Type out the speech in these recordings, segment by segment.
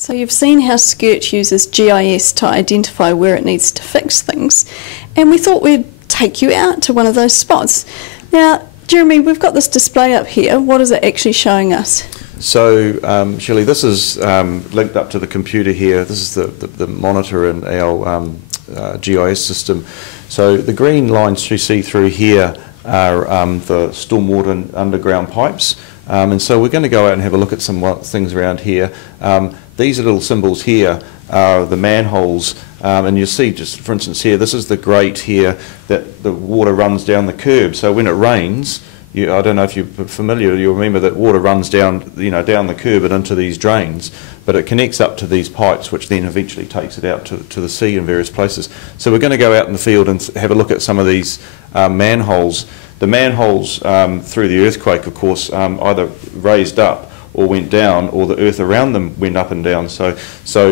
So you've seen how SCIRT uses GIS to identify where it needs to fix things, and we thought we'd take you out to one of those spots. Now, Jeremy, we've got this display up here. What is it actually showing us? So, Shelley, this is linked up to the computer here. This is the monitor in our GIS system. So the green lines you see through here are the stormwater underground pipes. And so we're going to go out and have a look at some things around here. These little symbols here are the manholes, and you see, just for instance here, this is the grate here that the water runs down the curb. So when it rains, I don't know if you're familiar, you'll remember that water runs down, down the curb and into these drains, but it connects up to these pipes, which then eventually takes it out to the sea in various places. So we're going to go out in the field and have a look at some of these manholes. The manholes through the earthquake, of course, either raised up or went down, or the earth around them went up and down. So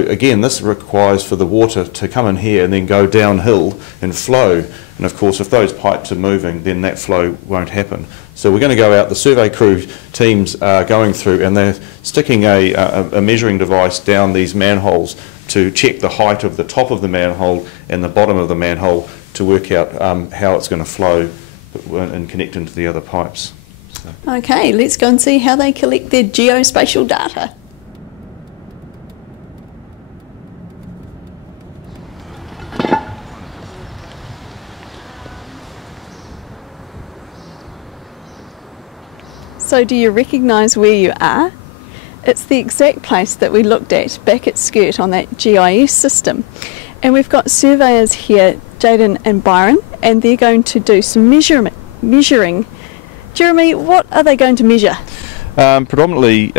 again, this requires for the water to come in here and then go downhill and flow. And of course, if those pipes are moving, then that flow won't happen. So we're going to go out, the survey crew teams are going through, and they're sticking a measuring device down these manholes to check the height of the top of the manhole and the bottom of the manhole to work out how it's going to flow and connect into the other pipes. So. Okay, let's go and see how they collect their geospatial data. So do you recognise where you are? It's the exact place that we looked at back at SCIRT on that GIS system. And we've got surveyors here, Jaden and Byron, and they're going to do some measuring. Jeremy, what are they going to measure? Predominantly,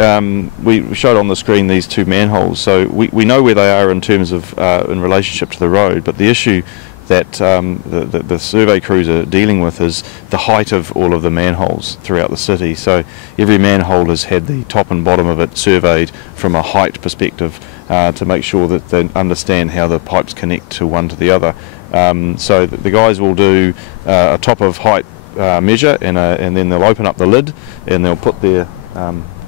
we showed on the screen these two manholes, so we know where they are in terms of in relationship to the road, but the issue that the survey crews are dealing with is the height of all of the manholes throughout the city. So every manhole has had the top and bottom of it surveyed from a height perspective to make sure that they understand how the pipes connect to one to the other. So the guys will do a top of height measure, and then they'll open up the lid and they'll put their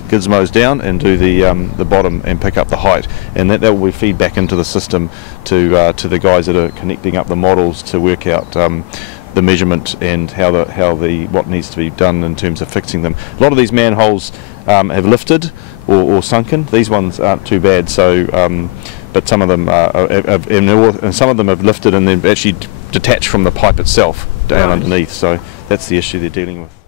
gizmos down and do the bottom and pick up the height, and that will be feed back into the system to the guys that are connecting up the models to work out the measurement and what needs to be done in terms of fixing them. A lot of these manholes have lifted or sunken. These ones aren't too bad, so but some of them and some of them have lifted and then actually detached from the pipe itself down underneath. So that's the issue they're dealing with.